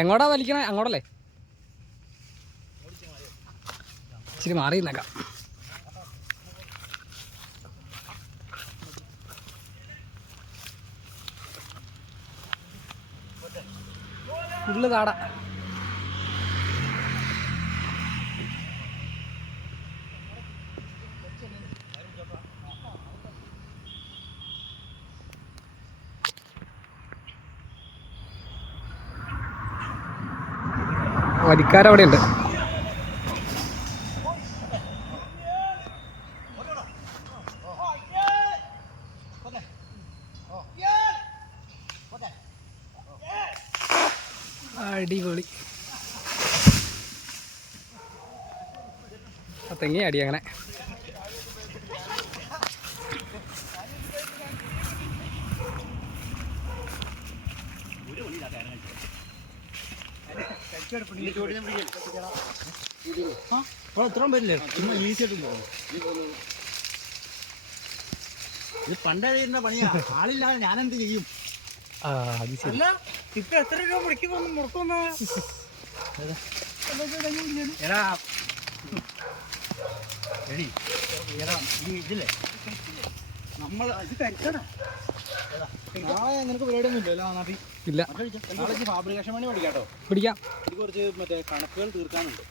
എങ്ങോട്ടാ വലിക്കണേ? അങ്ങോട്ടല്ലേ? ഇച്ചിരി മാറി നിന്നേക്കാം. ഫുള്ള് കാട. വലിക്കാരവിടെ ഉണ്ട്. അടിപൊളി. തെങ്ങി അടി അങ്ങനെ. ഇത്രയും പറ്റില്ലേ? ചുമ്മാ ഈസി ആയിട്ട് ഇത് പണ്ടേ ചെയ്യുന്ന പണിയാ. ആളില്ലാതെ ഞാനെന്ത് ചെയ്യും? അല്ല ഇപ്പൊ എത്ര രൂപ മുടക്കുന്നു? മുടക്കുന്ന എടാ ഇതില്ലേ നമ്മൾ ഇത് കരിക്കണം. നാളെ നിനക്ക് പരിപാടിയൊന്നും ഇല്ലല്ലോ നാട്ടിൽ? ഇല്ല. നാളെ ഫാബ്രിക്കേഷൻ പണി പഠിക്കാട്ടോ. പിടിക്കാം. ഇത് കുറച്ച് മറ്റേ കണക്കുകൾ തീർക്കാനുണ്ട്.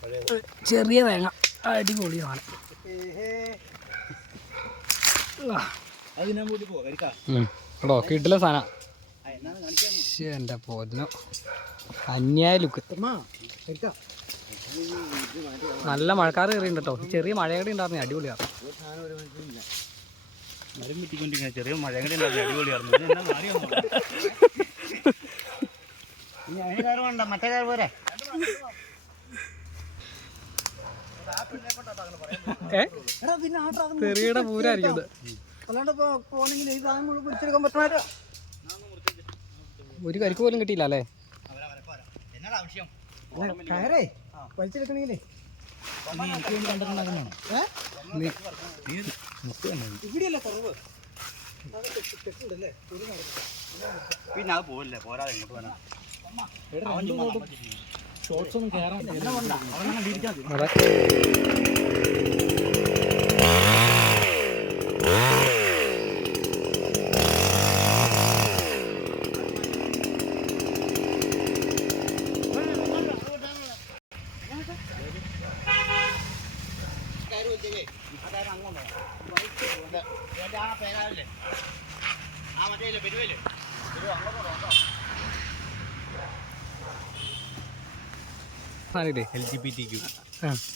ചെറിയ തേങ്ങ അടിപൊളി സാധനം. അത് ഞാൻ കൂട്ടി പോവാ കരിക്കാ. കിട്ടില്ല സാധനം. എൻ്റെ പോലോ അന്യായ ലുക്ക്. നല്ല മഴക്കാർ കയറിയുണ്ട് കേട്ടോ. ചെറിയ മഴ കൂടി ഉണ്ടായിരുന്നു. അടിപൊളിയാണ്. ചെറിയ മഴ കൂടി അടിപൊളിയായിരുന്നു. മറ്റേ കാർ പോരെ? ചെറിയുടെ പൂരായിരിക്കും ഇത്. അല്ലാണ്ട് പോണെങ്കിൽ ഈ സാധനം മുഴുവൻ പിടിച്ചെടുക്കാൻ പറ്റണോ? ഒരു കരിക്ക് പോലും കിട്ടിയില്ല അല്ലേ? കയറേ വലിച്ചെടുക്കണെങ്കിലേ ഇവിടെയല്ലേ കുറവ്. പിന്നെ അത് പോവില്ലേ? പോരാതെ ഇങ്ങോട്ട് വേണം. ഷോർട്സ് ഒന്നും കയറാൻ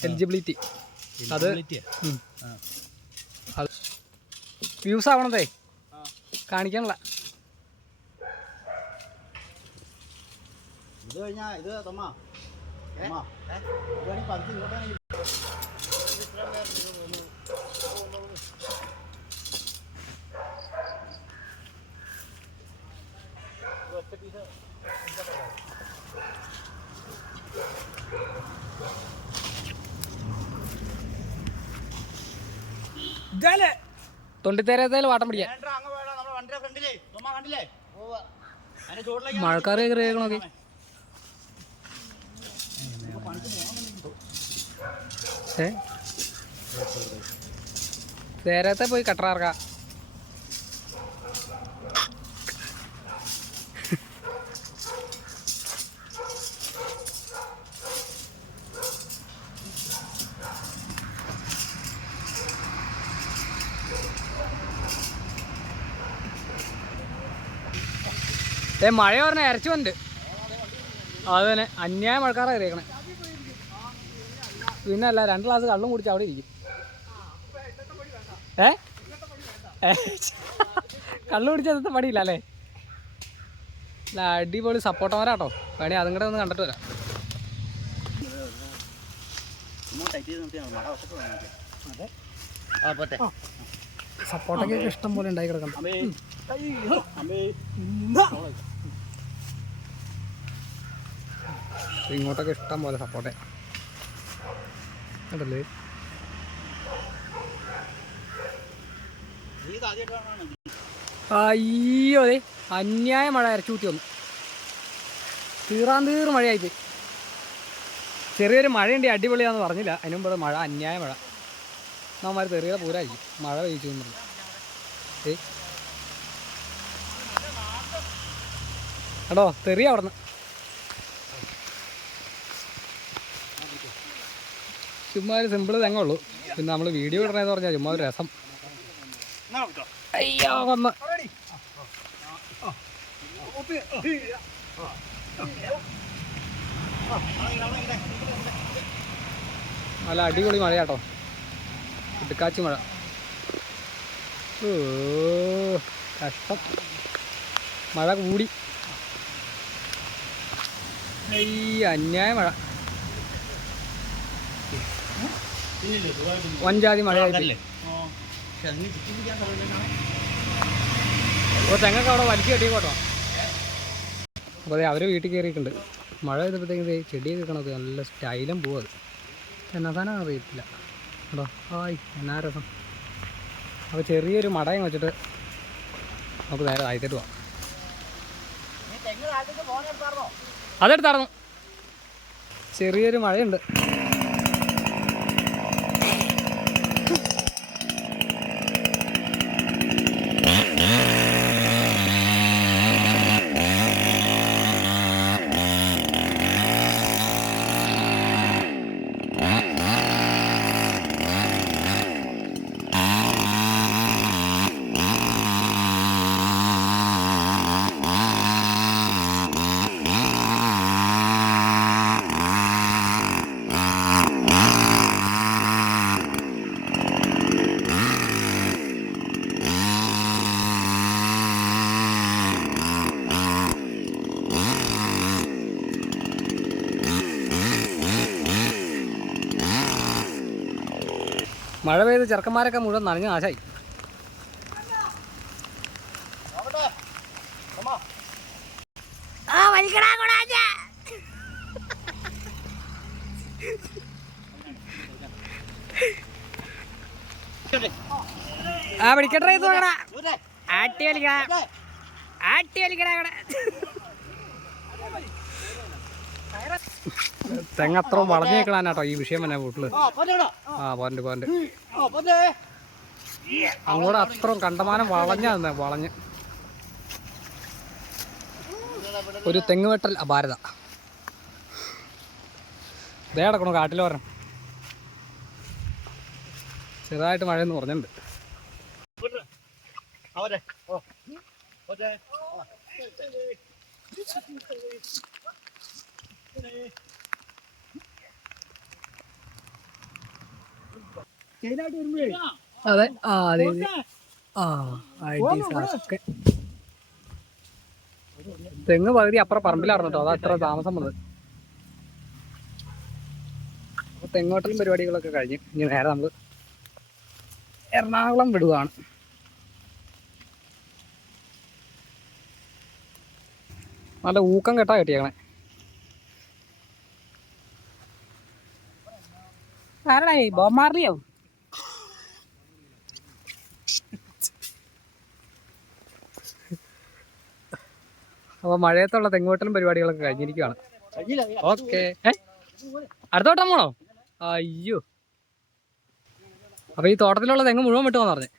എലിജിബിലിറ്റി അത് വ്യൂസ് ആവണതേ കാണിക്കാനുള്ള. ഇത് കഴിഞ്ഞാ ഇത് തമ്മാ തൊണ്ടിത്തേരത്തേൽ വാട്ടം പിടിക്കാൻ. മഴക്കാർ കയറിയേക്കണോക്കെ. തേരത്തെ പോയി കട്ടറാർക്കാം. മഴ പറഞ്ഞാൽ ഇരച്ചു വന്നിട്ട് അത് തന്നെ അന്യായ മഴക്കാറാണ് കയറിയേക്കണേ. പിന്നെ അല്ല 2 ഗ്ലാസ് കള്ളും കുടിച്ച് അവിടെ ഇരിക്കും. കള്ളു കുടിച്ചത്തെ പണിയില്ല അല്ലേ? അടിപൊളി സപ്പോർട്ടന്മാരാട്ടോ. വേണേ അതും കൂടെ ഒന്ന് കണ്ടിട്ട് വരാം. സപ്പോർട്ടൊക്കെ ഇഷ്ടം പോലെ ഉണ്ടായി കിടക്കണം. ഇങ്ങോട്ടൊക്കെ ഇഷ്ടം പോലെ സപ്പോർട്ടേ ഉണ്ടല്ലേ. അയ്യോ അതെ അന്യായ മഴ അരച്ചു കൂട്ടി വന്നു. തീർ മഴയായിപ്പോയി. ചെറിയൊരു മഴയുണ്ട്, അടിപൊളിയാന്ന് പറഞ്ഞില്ല. അതിന് മുമ്പ് മഴ, അന്യായ മഴ. നമ്മാർ തെറിയുടെ പൂരായിരിക്കും മഴ പെയ്ച്ചു എന്നുള്ളത്. കേട്ടോ തെറിയ അവിടെ നിന്ന് ചുമ്മാ ഒരു സിമ്പിൾ തെങ്ങുള്ളൂ. പിന്നെ നമ്മൾ വീഡിയോ ഇടണേന്ന് പറഞ്ഞാൽ ചുമ്മാ ഒരു രസം. അയ്യോ വന്ന് നല്ല അടിപൊളി മഴ കേട്ടോ, ഇടുക്കാച്ചി മഴ. ഓ കഷ്ടം, മഴ കൂടി. അന്യായ മഴ, വൻജാതി മഴയായില്ലേ. അപ്പോൾ തെങ്ങൊക്കെ അവിടെ വലിച്ചു കെട്ടിക്കോട്ടോ. അപ്പോൾ അതെ അവർ വീട്ടിൽ കയറിയിട്ടുണ്ട്. മഴ ചെയ്തപ്പോഴത്തേക്കും ചെടിയൊക്കെ കിട്ടണത് നല്ല സ്റ്റൈലും പോവത്. എന്നാ സാധനം അറിയത്തില്ല കേട്ടോ. ആയി എന്നാ രസം. അപ്പോൾ ചെറിയൊരു മടയം വെച്ചിട്ട് നമുക്ക് നേരെ താഴത്തേട്ട് പോവാം. അതെടുത്തായിരുന്നു, ചെറിയൊരു മഴയുണ്ട്. മഴ പെയ്ത് ചെറുക്കന്മാരൊക്കെ മുഴുവൻ നനഞ്ഞ് നാശായി. ആ പിടിക്കട്ടെ, ആട്ടി വലിക്കടാ, ആട്ടി വലിക്കടാ. തെങ്ങ് അത്ര വളഞ്ഞു നിൽക്കണാട്ടോ ഈ വിഷയം തന്നെ വീട്ടില്. ആ പോരണ്ട് അങ്ങോട്ട് അത്ര കണ്ടമാനം വളഞ്ഞാ വളഞ്ഞ് ഒരു തെങ്ങ് വെട്ടൽ അപാരത. ദേ കിടക്കണു കാട്ടിൽ വരണം. ചെറുതായിട്ട് മഴയെന്ന് പറഞ്ഞിട്ടുണ്ട്. അതെ ആ അതെ തെങ്ങ് പകുതി അപ്പുറം പറമ്പിലായിരുന്നു കേട്ടോ, അതാ അത്ര താമസം വന്നത്. അപ്പൊ തെങ്ങോട്ടലും പരിപാടികളൊക്കെ കഴിഞ്ഞ് ഇനി നേരെ നമ്മൾ എറണാകുളം വിടുകയാണ്. നല്ല ഊക്കം കെട്ടാ കെട്ടിയേക്കണേ. ആരടാ ബോബ് മാർലിയോ? അപ്പോൾ മഴയത്തുള്ള തെങ്ങോട്ടലും പരിപാടികളൊക്കെ കഴിഞ്ഞിരിക്കുകയാണ്. ഓക്കെ, അടുത്തോട്ടം പോണോ? അയ്യോ, അപ്പോൾ ഈ തോട്ടത്തിലുള്ള തെങ്ങ് മുഴുവൻ വിട്ടുപോകാന്ന് പറഞ്ഞേ.